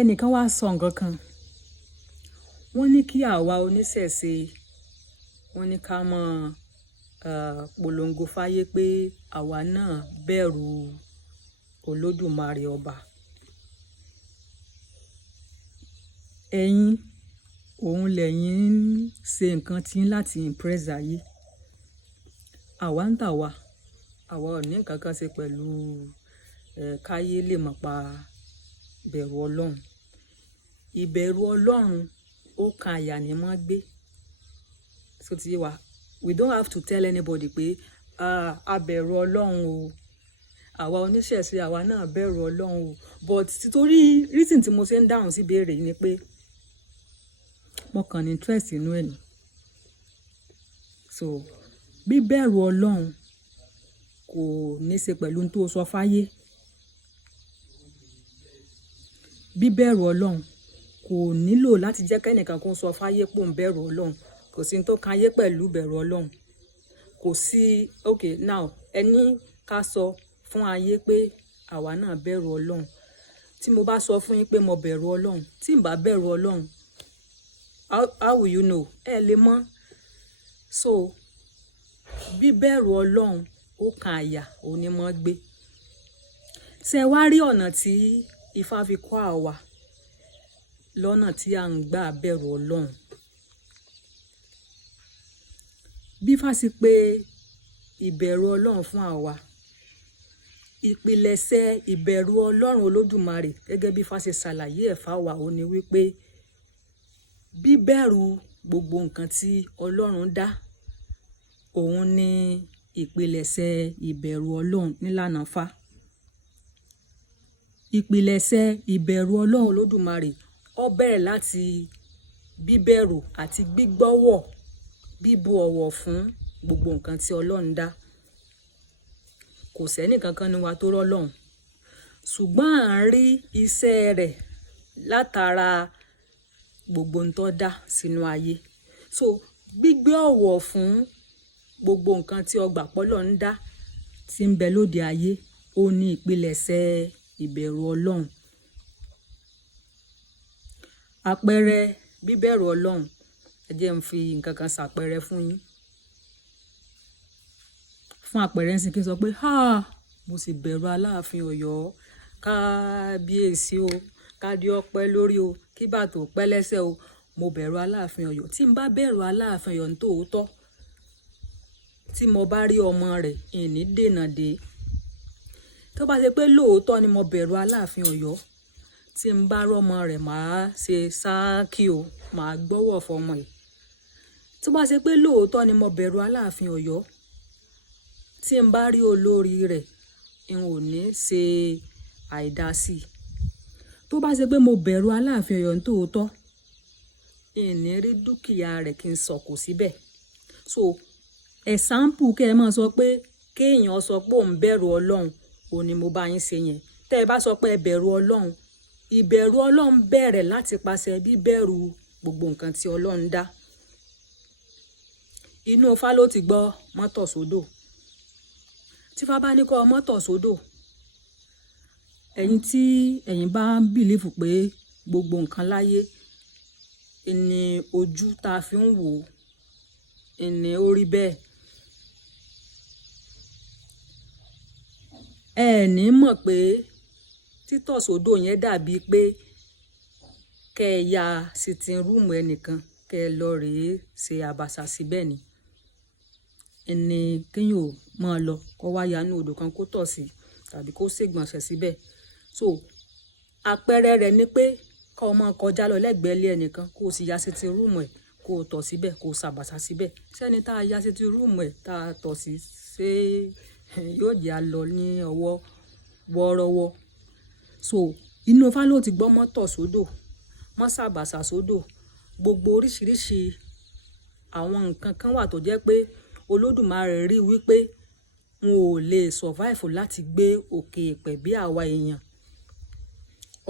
ẹnìkan wá sọ nǹkan kan wọ́n ní kí àwa oníṣẹ̀ṣe wọ́n ní ká mọ polongo fáyé pé àwa náà bẹ̀rù Olódùmarè ọba. Ẹ̀yin òun lẹ̀yin ń ṣe nǹkan tí láti impress ayé. Àwa ń tà wá àwa ò ní nǹkan kan ṣe pẹ̀lú káyé lè mọ̀ pa bẹ̀rù Ọlọ́run. Ìbẹ̀rù Ọlọ́run ó kan àyà ni mọ́ gbé. So ti yé wa, we don't have to tell anybody pé a bẹ̀rù Ọlọ́run o. Àwa oníṣẹ̀ṣe àwa náà bẹ̀rù Ọlọ́run o. But títorí reason tí mo ṣe ń dáhùn sí ìbéèrè yìí ni pé mo kàn ní interest inú ẹ̀ ni. So bíbẹ̀rù Ọlọ́run kò ní ṣe pẹ̀lú ohun tó sọ fáyé. Bíbẹ̀rù Ọlọ́run kò nílò láti jẹ́ kẹ́nìkan kó sọ fáyé pé òun bẹ̀rù Ọlọ́run. Kò sí ní tó kan ayé pẹ̀lú bẹ̀rù Ọlọ́run. Kò sí okay now ẹni ká sọ fún ayé pé àwa náà bẹ̀rù Ọlọ́run. Tí mo bá sọ fún yín pé mo bẹ̀rù Ọlọ́run, tí n bá bẹ̀rù Ọlọ́run, how will you know? Ẹ lè mọ̀. So bíbẹ̀rù Ọlọ́run ó kan àyà òun ni mọ́ gbé. Ṣé wá rí ọ̀nà tí Ifá fi kọ́ àwa lọ́nà tí à ń gbà bẹ̀rù Ọlọ́run. Bí Ifá sì pé ìbẹ̀rù Ọlọ́run fún àwa, ìpilẹ̀ṣẹ̀ ìbẹ̀rù Ọlọ́run Olódùmarè gẹ́gẹ́ bí Ifá ṣe ṣàlàyé ẹ̀ fáwa ó ní wípé bíbẹ̀rù gbogbo nǹkan tí Ọlọ́run dá òun ni ìpilẹ̀ṣẹ̀ ìbẹ̀rù Ọlọ́run nílànà Ifá. Ìpilẹ̀ṣẹ̀ ìbẹ̀rù Ọlọ́run Olódùmarè ó bẹ̀rẹ̀ láti bíbẹ̀rù àti gbígbọ́wọ̀ bíbu ọ̀wọ̀ fún gbogbo nǹkan tí Ọlọ́run dá. Kò sẹ́ni kankan ní wa tó rọ́lọ́run, ṣùgbọ́n à ń rí iṣẹ́ rẹ̀ látara gbogbo ohun tó dá sínú ayé. So gbígbé ọ̀wọ̀ fún gbogbo nǹkan tí ọgbà pọ́lọ̀ ń dá tí ń bẹ lóde ayé ó ní ìpilẹ̀ṣẹ̀ ìbẹ̀rù Ọlọ́run. Àpẹẹrẹ bíbẹ̀rù Ọlọ́run, ẹ jẹ́ n fi nǹkan kan ṣàpẹẹrẹ fún yín. Fún àpẹẹrẹ ń sì kí n sọ pé mo sì bẹ̀rù Aláàfin Ọ̀yọ́, kábíyèsí o, kádé ọpẹ́ lórí o, kí bàtà ó pẹ́ lẹ́sẹ̀ o, mo bẹ̀rù Aláàfin Ọ̀yọ́. Tí n bá bẹ̀rù Aláàfin Ọ̀yọ́ ní tòótọ́, tí mo bá rí ọmọ rẹ̀ ìní dènà dé. Tó bá ṣe pé lóòótọ́ ni mo bẹ̀rù Aláàfin Ọ̀yọ́, tí n bá rọ́mọ rẹ̀ màá ṣe sáàkì o, màá gbọ́wọ̀ fọmọ ẹ̀. Tó bá ṣe pé lóòótọ́ ni mo bẹ̀rù Aláàfin Ọ̀yọ́, tí n bá rí olórí rẹ̀ n ò ní ṣe àìdásí. Tó bá ṣe pé mo bẹ̀rù Aláàfin Ọ̀yọ́ ní tòótọ́, ìní rí dúkìá rẹ̀ kí n sọ̀kò síbẹ̀. So example kẹ́ ẹ máa sọ pé kéèyàn sọ pé òun bẹ̀rù Ọlọ́run òun ni mo bá yín ṣe yẹn. Tẹ́ ẹ bá sọ pé ẹ bẹ̀rù Ọlọ́run, ìbẹ̀rù Ọlọ́run bẹ̀rẹ̀ láti pàṣẹ bíbẹ̀rù gbogbo nǹkan tí Ọlọ́run dá. Inú Ifá ló ti gbọ́ mọ́tọ̀ sódò. Tí Ifá bá ní kọ́ mọ́tọ̀ sódò, ẹ̀yin tí ẹ̀yin bá ń bìlífù pé gbogbo nǹkan láyé ni ojú tá a fi ń wò ni ó rí bẹ́ẹ̀. Ẹ ní mọ̀ pé títọ̀ sódò yẹn dàbí pé kẹ́ ẹ ya sitting room ẹnìkan kẹ́ ẹ lọ rèé ṣe àbàṣà síbẹ̀ ni. Ẹni kéèyàn ò máa lọ kó wá ya inú odò kan kó tọ̀ sí tàbí kó ṣègbọ̀nsẹ̀ síbẹ̀. So àpẹẹrẹ rẹ̀ ni pé kó máa kọjá lọ lẹ́gbẹ̀ẹ́ ilé ẹnìkan kó sì ya sitting room ẹ̀ kó tọ̀ síbẹ̀ kó ṣàbàṣà síbẹ̀. Sẹ́ni tá a ya sitting room ẹ̀ tá a tọ̀ sí ṣé yóò jẹ́ a lọ ní ọwọ́ wọ́ọ́rọ́wọ́. So inú Ifá ló ti gbọ́ mọ́tọ̀ sódò, mọ́ ṣàbàṣà sódò. Gbogbo oríṣiríṣi àwọn nǹkan kan wà tó jẹ́ pé Olódùmarè rí wípé wọn ò lè survive láti gbé òkè èpẹ̀ bí àwa èèyàn.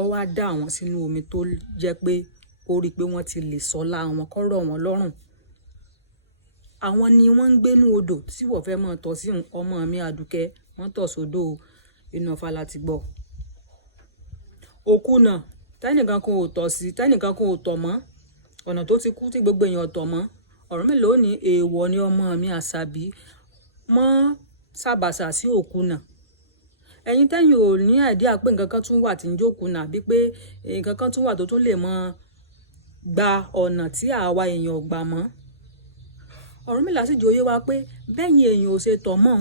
Ó wá dá àwọn sínú omi tó jẹ́ pé ó rí pé wọ́n ti lè sọlá wọn kó rọ̀ wọ́n lọ́rùn. Àwọn ni wọ́n ń gbénú odò tí wọ́n fẹ́ máa tọ̀ sí ọmọ mi Àdùkẹ́ wọ́n tọ̀ sódò. Inú Ifá láti gbọ́. Òkú náà tẹ́nìkan kan ò tọ̀ sí, tẹ́nìkan kan ò tọ̀ mọ́, ọ̀nà tó ti kú tí gbogbo èèyàn tọ̀ mọ́. ọ̀rọ̀ mi lónìí èèwọ̀ ni ọmọ mi Àṣàbí mọ́ sàbàsà sí òkú náà. ẹ̀yin tẹ́yìn ò ní àìdíà pé nǹkan kan tún wà tí ń jókòó náà, bí pé nǹkan kan tún wà tó tún lè mọ gba ọ̀nà tí àwa èèyàn ò gbà mọ́. Ọ̀rúnmìlà sì jòyè wa pé bẹ́yìn èèyàn ò ṣe tọ̀ mọ́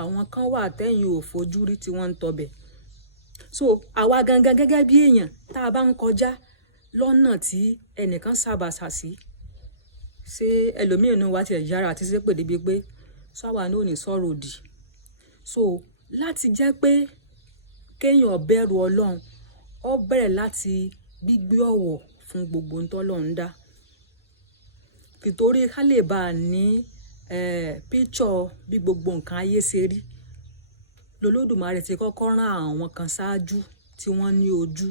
àwọn kan wà tẹ́yìn ò fojú rí tí wọ́n ń tọbẹ̀. So àwa gangan gẹ́gẹ́ bí èèyàn tá a bá ń kọjá lọ́nà tí ẹnìkan sàbàsà sí, ṣé ẹlòmíràn ní wa ti ẹ̀ yára àti ṣépè débi pé sáwa ní ò ní sọ̀rọ̀ òdì. So láti jẹ́ pé kéèyàn bẹ̀rù Ọlọ́run, ó bẹ̀rẹ̀ láti gbígbé ọ̀wọ̀ fún gbogbo ohun tọ́lọ́run dá. Nítorí ká lè bá a ní píkṣọ̀ bí gbogbo nǹkan ayé ṣe rí. Olódùmarè ti kọ́kọ́ rán àwọn kan ṣáájú tí wọ́n ní ojú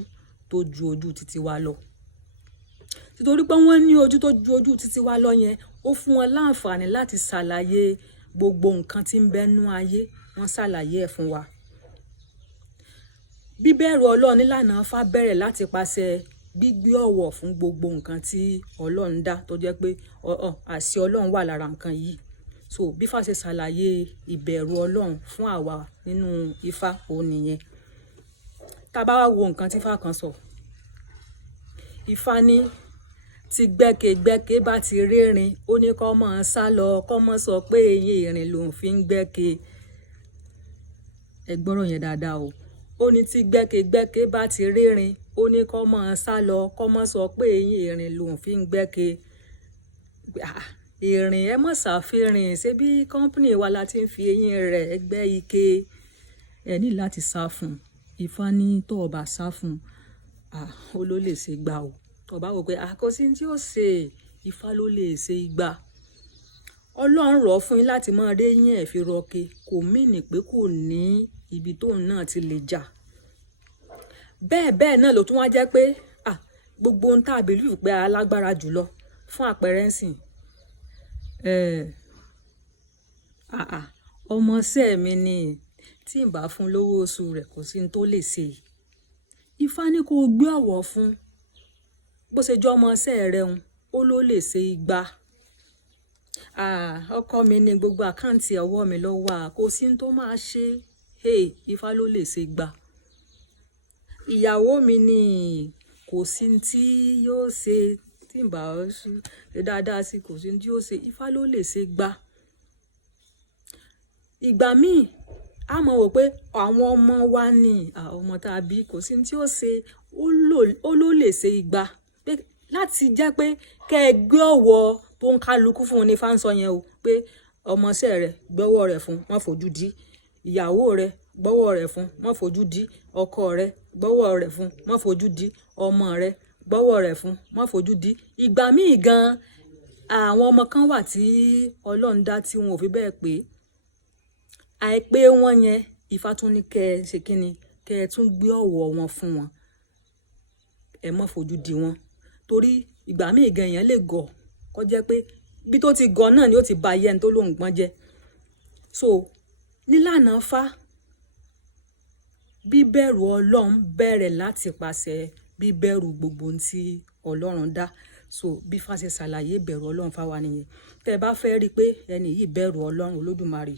tó ju ojú títí wa lọ. Nítorí pé wọ́n ní ojú tó ju ojú títí wa lọ yẹn, ó fún wọn láǹfààní láti ṣàlàyé gbogbo nǹkan tí ń bẹ́nu ayé, wọ́n ṣàlàyé ẹ̀ fún wa. Bíbẹ̀rù Ọlọ́run nílànà Ifá bẹ̀rẹ̀ láti pàṣẹ gbígbé ọ̀wọ̀ fún gbogbo nǹkan tí Ọlọ́run dá, tó jẹ́ pé àṣẹ Ọlọ́run wà lára nǹkan yìí. So bí Ifá ṣe ṣàlàyé ìbẹ̀rù Ọlọ́run fún àwa nínú Ifá òun nìyẹn. Tá bá wá wo nǹkan tí Ifá kan sọ, Ifá ní tí gbẹ́kẹ̀gbẹ́kẹ̀ bá ti rérin, ó ní kó máa sá lọ, kó máa sọ pé eyín ìrìn lòun fi ń gbẹ́kẹ̀. Ẹ gbọ́rọ̀ yẹn dáadáa o. Ó ní tí gbẹ́kẹ̀gbẹ́kẹ̀ bá ti rérin, ó ní kó máa sá lọ, kó máa sọ pé eyín ìrìn lòun fi ń gbẹ́kẹ̀. Ìrìn ẹ mọ̀ ṣàfihàn, ṣé bí kọ́ńpìnì wa la ti ń fi eyín rẹ̀ gbẹ́ ike. Ẹ ní láti sá fún. Ifá ní tó o bá sá fún, ó ló lè ṣe gbà o. Tó bá wò pé kò sí tí ó ṣe, Ifá ló lè ṣe igba. Ọlọ́run rọ̀ fún yín láti máa rí yín ẹ̀ fi rọke, kò mìíní pé kò ní ibi tóun náà ti lè jà. Bẹ́ẹ̀ náà ló tún wá jẹ́ pé gbogbo ohun tá a believe pé alágbára jùlọ fún àpẹẹrẹ ńsìn. Ọmọọṣẹ́ mi ni tí n bá fún lówó oṣù rẹ̀ kò sí ní tó lè ṣe. Ifá ní kó gbé ọ̀wọ̀ fún, bó ṣe jẹ́ ọmọọṣẹ́ rẹ̀ ń, ó ló lè ṣe igba. Ọkọ mi ní gbogbo àkáǹtì ọwọ́ mi ló wà, kò sí ní tó máa ṣe. Ifá ló lè ṣe igba. Ìyàwó mi ní kò sí ní tí yóò ṣe tí n bá ṣe dáadáa sí, kò sí ní tí yóò ṣe. Ifá ló lè ṣe igba. Ìgbà míì a mọ̀ wò pé àwọn ọmọ wa ní ọmọ tá a bí, kò sí ní tí ó ṣe, ó ló lè ṣe igba. Láti jẹ́ pé kẹ́ ẹ gbé ọ̀wọ̀ tó ń kálukú fún un ní Ifá ń sọ yẹn o, pé ọmọọṣẹ́ rẹ̀ gbọ́wọ́ rẹ̀ fún, má fojú di. Ìyàwó rẹ̀ gbọ́wọ́ rẹ̀ fún, má fojú di. Ọkọ rẹ̀ gbọ́wọ́ rẹ̀ fún, má fojú di. Ọmọ rẹ̀ gbọ́wọ́ rẹ̀ fún, má fojú di. Ìgbà míì gan àwọn ọmọ kan wà tí Ọlọ́run dá tí wọn ò fi bẹ́ẹ̀ pé. Àìpé wọn yẹn, Ifá tún ní kẹ́ ẹ ṣe kíni, kẹ́ ẹ tún gbé ọ̀wọ̀ wọn fún wọn. Ẹ má fojú di wọn. Torí ìgbà míì gan èèyàn lè gọ̀ kó jẹ́ pé bí tó ti gọ̀ náà ni ó ti ba ayé ẹni tó lóun gbọ́n jẹ́. So nílànà Ifá, bíbẹ̀rù Ọlọ́run bẹ̀rẹ̀ láti pàṣẹ bíbẹ̀rù gbogbo ohun tí Ọlọ́run dá. So bí Ifá ṣe ṣàlàyé ìbẹ̀rù Ọlọ́run fáwa nìyẹn. Tẹ́ bá fẹ́ rí pé ẹni yìí bẹ̀rù Ọlọ́run Olódùmarè,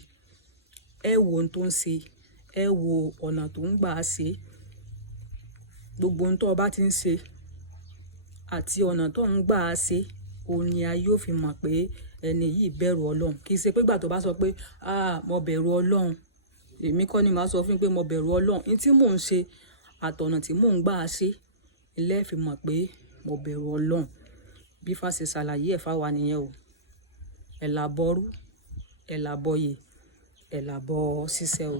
ẹ wo ohun tó ń ṣe, ẹ wo ọ̀nà tó ń gbà ṣe. Gbogbo ohun tó bá ti ń ṣe àti ọ̀nà tó ń gbà ṣe, òun ni a yóò fi mọ̀ pé ẹni yìí bẹ̀rù Ọlọ́run. Kì í ṣe pé ìgbà tó bá sọ pé mo bẹ̀rù Ọlọ́run, èmi kọ́ ni màá sọ fún pé mo bẹ̀rù Ọlọ́run. Ní tí mò ń ṣe àtọ̀nà tí mò ń gbà ṣe, ilé fi mọ̀ pé mo bẹ̀rù Ọlọ́run. Bí Ifá ṣe ṣàlàyé ẹ̀ fáwa nìyẹn o. Ẹ̀ làbọ̀rú, ẹ̀ làbọ̀yè, ẹ̀ làbọ̀ ṣiṣẹ́ o.